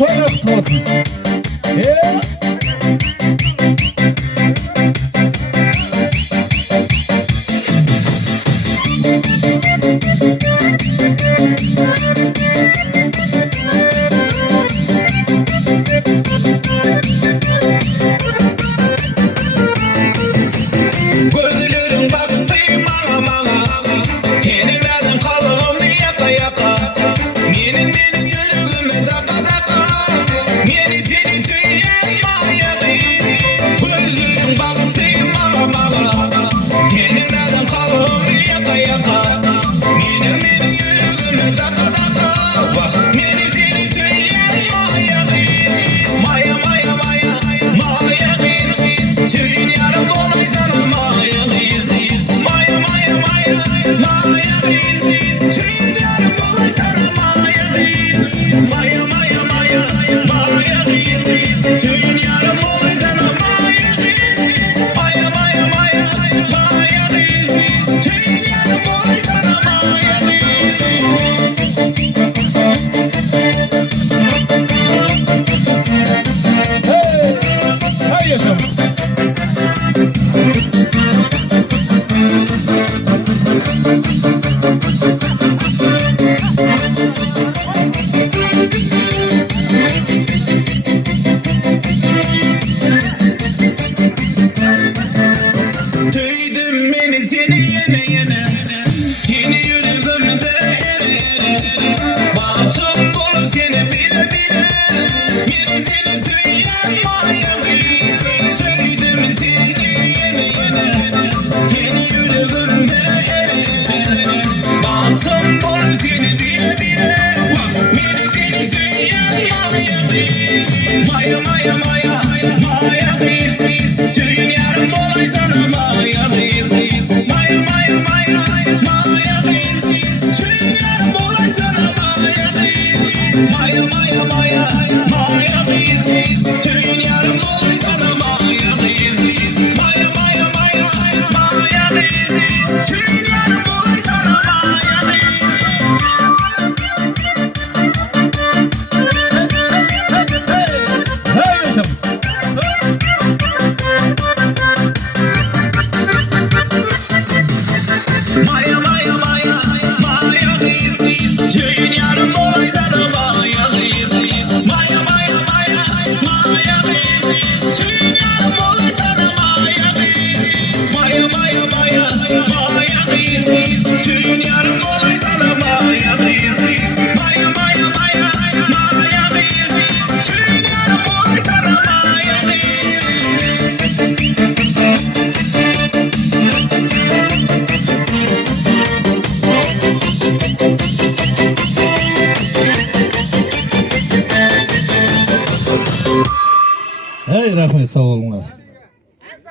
şöyle tutmasın. Gözlerim baktı mala mala, kenardan kalım yaka yaka. Benim yüreğime daka daka, beni seni tüyen maya değil. Gözlerim baktı mala mala, kenardan kalım yaka yaka. Benim yüreğime daka daka, beni seni tüyen maya değil. Maya maya maya maya değil, tüyen yarım olay sana maya değil. Maya maya maya maya değil, tüyen yarım olay sana maya değil. Maya maya maya maya değil, tüyen yarım olay sana maya değil. Maya maya maya maya değil, tüyen yarım olay sana maya değil. Hey yaşamış. Tüydüm beni seni yene yene, seni yüreğimde ere ere. Baktım dolu seni bile bile, biri seni tüyen maya değil. Tüydüm seni yene yene, seni yüreğimde ere ere. Baktım dolu seni bile bile, biri seni tüyen maya değil. Maya maya maya maya değil, tüyen yarım olay sana maya değil. Maya maya maya maya değil, tüyen yarım olay sana maya değil. Maya maya maya maya değil, tüyen yarım olay sana maya değil. Maya maya maya maya değil, tüyen yarım olay sana maya Hey yaşamış. değil. Maya maya maya maya değil, tüyen yarım olay sana maya değil. Maya maya maya maya değil, tüyen yarım olay sana maya değil. Maya maya maya maya değil, tüyen yarım olay sana maya değil. Maya maya maya maya değil, tüyen yarım olay sana maya Hey rahmet sağ olunlar.